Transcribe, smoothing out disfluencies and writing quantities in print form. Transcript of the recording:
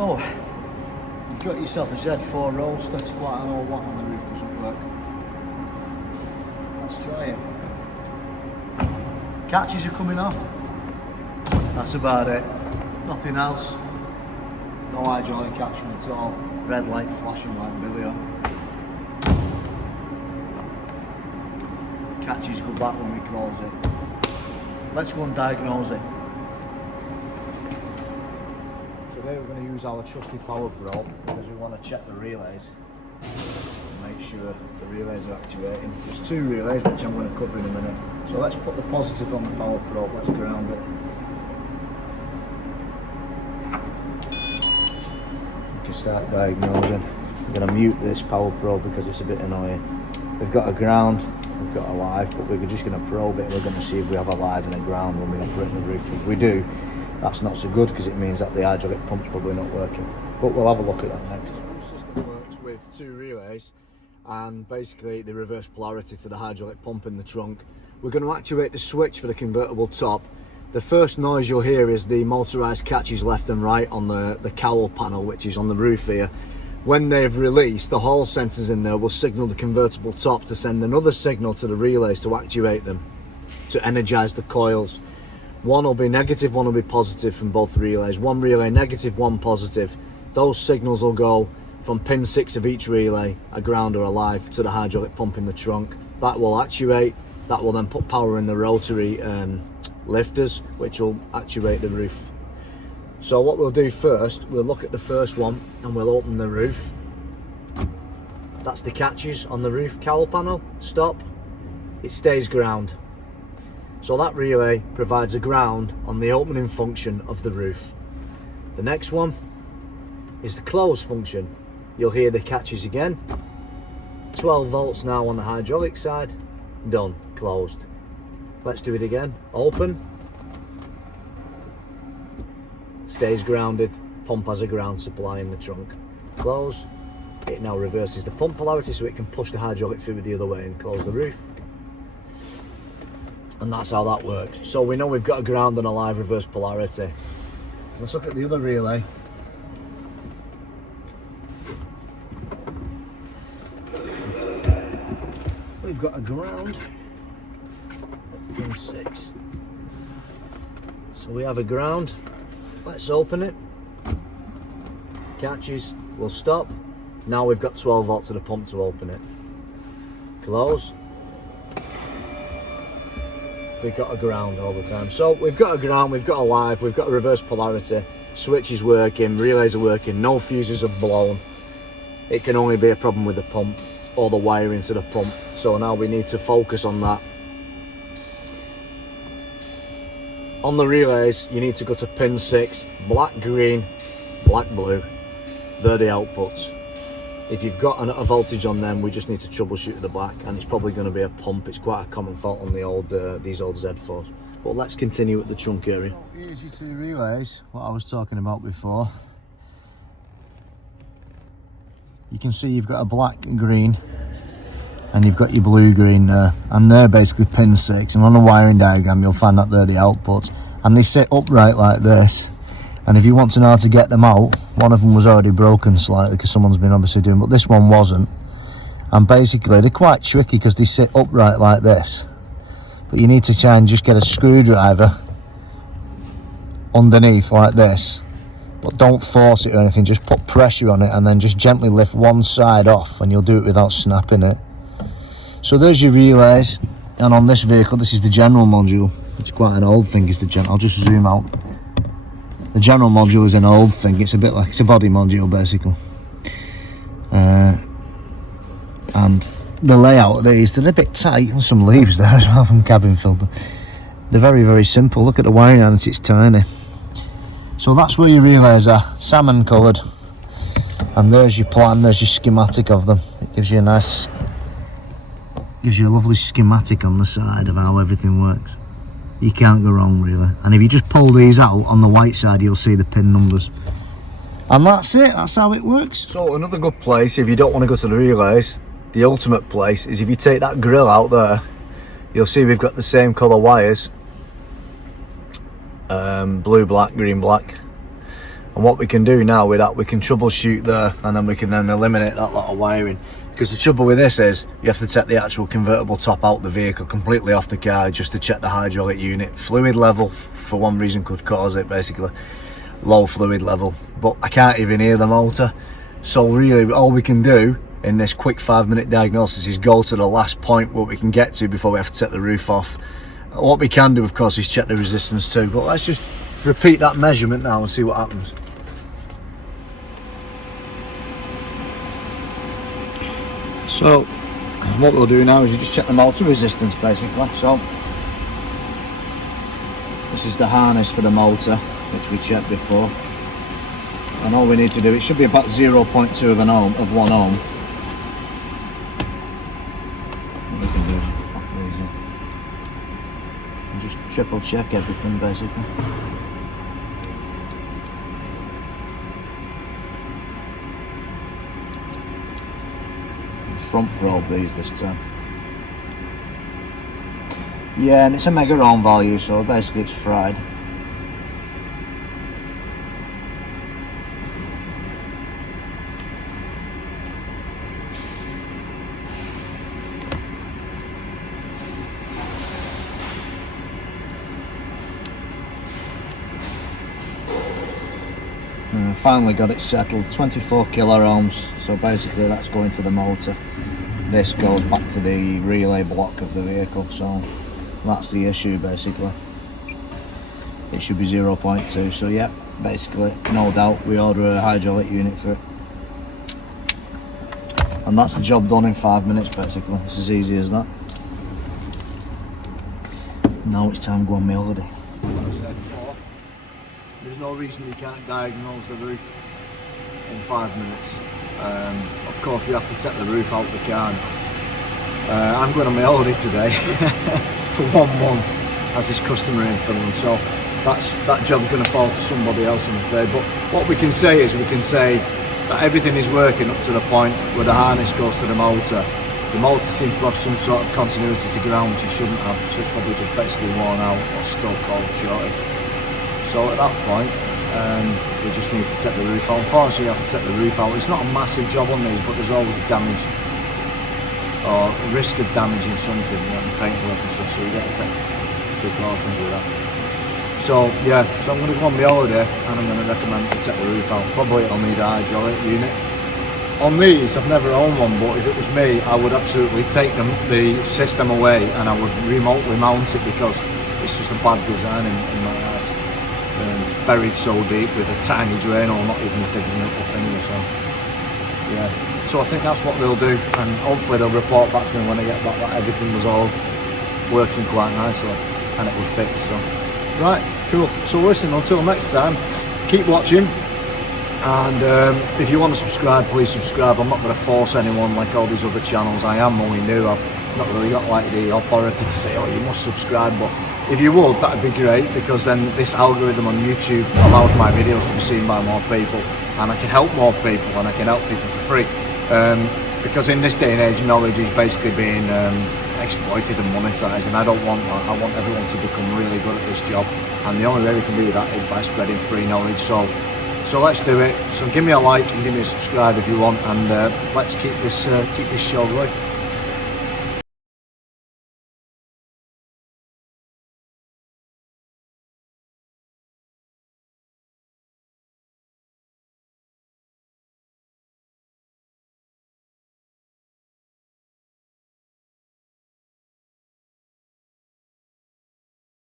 So, you've got yourself a Z4 roadster. It's quite an old one and the roof doesn't work. Let's try it. Catches are coming off. That's about it. Nothing else. No hydraulic action at all. Red light flashing like Billy. Catches go back when we close it. Let's go and diagnose it. Today we're going to use our trusty power probe because we want to check the relays and make sure the relays are actuating. There's two relays which I'm going to cover in a minute. So let's put the positive on the power probe, let's ground it. We can start diagnosing. I'm going to mute this power probe because it's a bit annoying. We've got a ground, we've got a live, but we're just going to probe it. We're going to see if we have a live and a ground when we operate the roof. If we do, that's not so good because it means that the hydraulic pump's probably not working. But we'll have a look at that next. The system works with two relays and basically the reverse polarity to the hydraulic pump in the trunk. We're going to activate the switch for the convertible top. The first noise you'll hear is the motorised catches left and right on the cowl panel, which is on the roof here. When they've released, the hall sensors in there will signal the convertible top to send another signal to the relays to activate them, to energise the coils. One will be negative, one will be positive from both relays. One relay negative, one positive. Those signals will go from pin 6 of each relay, a ground or a live, to the hydraulic pump in the trunk. That will actuate, that will then put power in the rotary lifters, which will actuate the roof. So what we'll do first, we'll look at the first one and we'll open the roof. That's the catches on the roof cowl panel. Stop. It stays ground. So that relay provides a ground on the opening function of the roof. The next one is the close function. You'll hear the catches again. 12 volts now on the hydraulic side. Done. Closed. Let's do it again. Open. Stays grounded. Pump has a ground supply in the trunk. Close. It now reverses the pump polarity so it can push the hydraulic fluid the other way and close the roof. And that's how that works. So we know we've got a ground and a live reverse polarity. Let's look at the other relay. We've got a ground. That's pin 6. So we have a ground. Let's open it. Catches will stop. Now we've got 12 volts to the pump to open it. Close. We've got a ground all the time. So we've got a ground, we've got a live, we've got a reverse polarity, switch is working, relays are working, no fuses are blown. It can only be a problem with the pump or the wiring to the pump. So now we need to focus on that. On the relays, you need to go to pin 6, black, green, black, blue. They're the outputs. If you've got a voltage on them, we just need to troubleshoot the black, and it's probably going to be a pump. It's quite a common fault on the these old Z4s. But let's continue with the trunk area. Here's your two relays, what I was talking about before. You can see you've got a black and green, and you've got your blue green there, and they're basically pin 6. And on the wiring diagram, you'll find that they're the outputs, and they sit upright like this. And if you want to know how to get them out, one of them was already broken slightly because someone's been obviously doing, but this one wasn't. And basically they're quite tricky because they sit upright like this. But you need to try and just get a screwdriver underneath like this. But don't force it or anything, just put pressure on it and then just gently lift one side off, and you'll do it without snapping it. So there's your relays, and on this vehicle, this is the general module. It's quite an old thing, is the general. I'll just zoom out. The general module is an old thing. It's a bit like, it's a body module basically. And the layout of these, they're a bit tight. There's some leaves there as well from cabin filter. They're very, very simple. Look at the wiring harness, it's tiny. So that's where your relays are, salmon coloured. And there's your plan, there's your schematic of them. It gives you a nice, gives you a lovely schematic on the side of how everything works. You can't go wrong really. And if you just pull these out on the white side, you'll see the pin numbers. And that's it, that's how it works. So another good place, if you don't want to go to the relays, the ultimate place is if you take that grill out there, you'll see we've got the same colour wires. Blue, black, green, black. And what we can do now with that, we can troubleshoot there, and then we can then eliminate that lot of wiring. Because the trouble with this is, you have to take the actual convertible top out the vehicle, completely off the car, just to check the hydraulic unit. Fluid level, for one reason, could cause it, basically. Low fluid level. But I can't even hear the motor. So really, all we can do in this quick 5-minute diagnosis is go to the last point what we can get to before we have to take the roof off. What we can do, of course, is check the resistance too. But let's just repeat that measurement now and see what happens. So what we'll do now is you just check the motor resistance, basically. So this is the harness for the motor, which we checked before, and all we need to do, it should be about 0.2 of an ohm, of 1 ohm. What we can do is pop these in and just triple check everything, basically. Front probe these this time. Yeah, and it's a mega ohm value, so basically it's fried. And finally got it settled, 24 kilo ohms, so basically that's going to the motor. This goes back to the relay block of the vehicle, so that's the issue basically. It should be 0.2, so yeah, basically, no doubt, we order a hydraulic unit for it. And that's the job done in 5 minutes basically, it's as easy as that. Now it's time to go on my holiday. Like I said before, there's no reason you can't diagnose the roof in 5 minutes. Of course we have to take the roof out the car. I'm going on my holiday today for 1 month, as is customary in Finland, so that job's going to fall to somebody else, I'm afraid. But what we can say is, we can say that everything is working up to the point where the harness goes to the motor. The motor seems to have some sort of continuity to ground, which it shouldn't have, so it's probably just basically worn out or stuck or shorted. So at that point, we just need to take the roof out. Unfortunately, you have to take the roof out. It's not a massive job on these, but there's always damage or risk of damaging something, you know, paintwork and stuff, so you got to take precautions with that. So yeah, so I'm going to go on my holiday and I'm going to recommend to take the roof out. Probably it'll need a hydraulic unit. On these, I've never owned one, but if it was me, I would absolutely take the system away and I would remotely mount it, because it's just a bad design in my eyes. It's buried so deep with a tiny drain hole, not even digging up a finger. So yeah, so I think that's what they'll do, and hopefully they'll report back to me when I get back that everything was all working quite nicely and it would fit. So right, cool. So listen, until next time, keep watching, and if you want to subscribe, please subscribe. I'm not going to force anyone like all these other channels. I am only new. I've not really got like the authority to say, oh, you must subscribe, but if you would, that'd be great, because then this algorithm on YouTube allows my videos to be seen by more people, and I can help more people, and I can help people for free. Because in this day and age, knowledge is basically being exploited and monetized, and I don't want that. I want everyone to become really good at this job, and the only way we can do that is by spreading free knowledge. So let's do it. So give me a like and give me a subscribe if you want, and let's keep this show going.